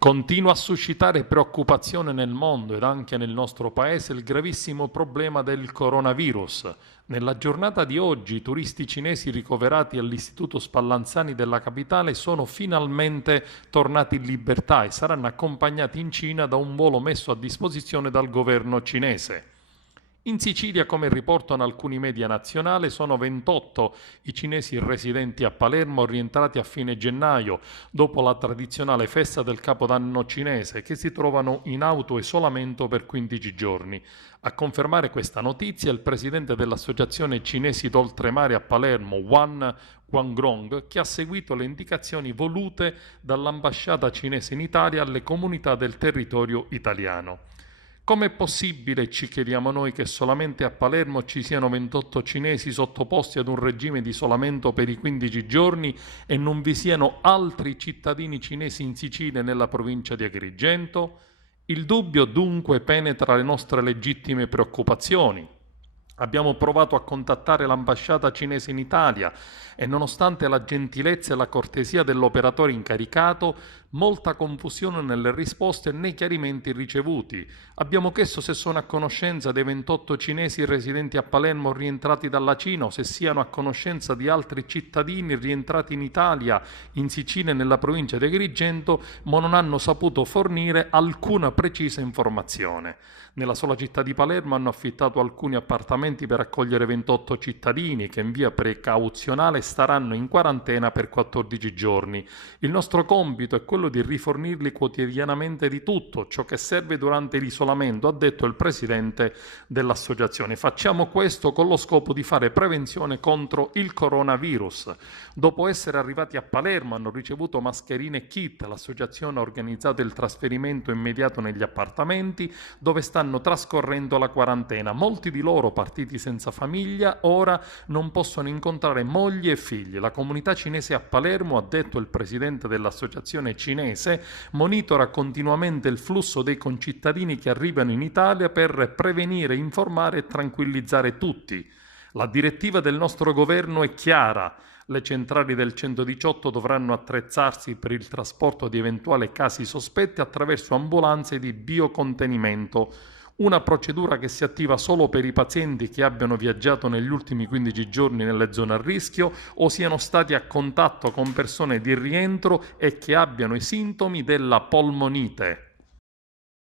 Continua a suscitare preoccupazione nel mondo ed anche nel nostro paese il gravissimo problema del coronavirus. Nella giornata di oggi i turisti cinesi ricoverati all'Istituto Spallanzani della capitale sono finalmente tornati in libertà e saranno accompagnati in Cina da un volo messo a disposizione dal governo cinese. In Sicilia, come riportano alcuni media nazionali, sono 28 i cinesi residenti a Palermo rientrati a fine gennaio, dopo la tradizionale festa del Capodanno cinese, che si trovano in autoisolamento per 15 giorni. A confermare questa notizia il presidente dell'Associazione Cinesi d'Oltremare a Palermo, Wan Guangrong, che ha seguito le indicazioni volute dall'ambasciata cinese in Italia alle comunità del territorio italiano. Com'è possibile, ci chiediamo noi, che solamente a Palermo ci siano 28 cinesi sottoposti ad un regime di isolamento per i 15 giorni e non vi siano altri cittadini cinesi in Sicilia e nella provincia di Agrigento? Il dubbio dunque penetra le nostre legittime preoccupazioni. Abbiamo provato a contattare l'ambasciata cinese in Italia e nonostante la gentilezza e la cortesia dell'operatore incaricato, molta confusione nelle risposte e nei chiarimenti ricevuti. Abbiamo chiesto se sono a conoscenza dei 28 cinesi residenti a Palermo rientrati dalla Cina o se siano a conoscenza di altri cittadini rientrati in Italia, in Sicilia e nella provincia di Agrigento, ma non hanno saputo fornire alcuna precisa informazione. Nella sola città di Palermo hanno affittato alcuni appartamenti per accogliere 28 cittadini che in via precauzionale staranno in quarantena per 14 giorni. Il nostro compito è quello di rifornirli quotidianamente di tutto ciò che serve durante l'isolamento, ha detto il presidente dell'associazione. Facciamo questo con lo scopo di fare prevenzione contro il coronavirus. Dopo essere arrivati a Palermo hanno ricevuto mascherine e kit. L'associazione ha organizzato il trasferimento immediato negli appartamenti dove stanno trascorrendo la quarantena. Molti di loro, partiti senza famiglia, ora non possono incontrare mogli e figli. La comunità cinese a Palermo, ha detto il presidente dell'associazione cinese, monitora continuamente il flusso dei concittadini che arrivano in Italia per prevenire, informare e tranquillizzare tutti. La direttiva del nostro governo è chiara. Le centrali del 118 dovranno attrezzarsi per il trasporto di eventuali casi sospetti attraverso ambulanze di biocontenimento, una procedura che si attiva solo per i pazienti che abbiano viaggiato negli ultimi 15 giorni nelle zone a rischio o siano stati a contatto con persone di rientro e che abbiano i sintomi della polmonite.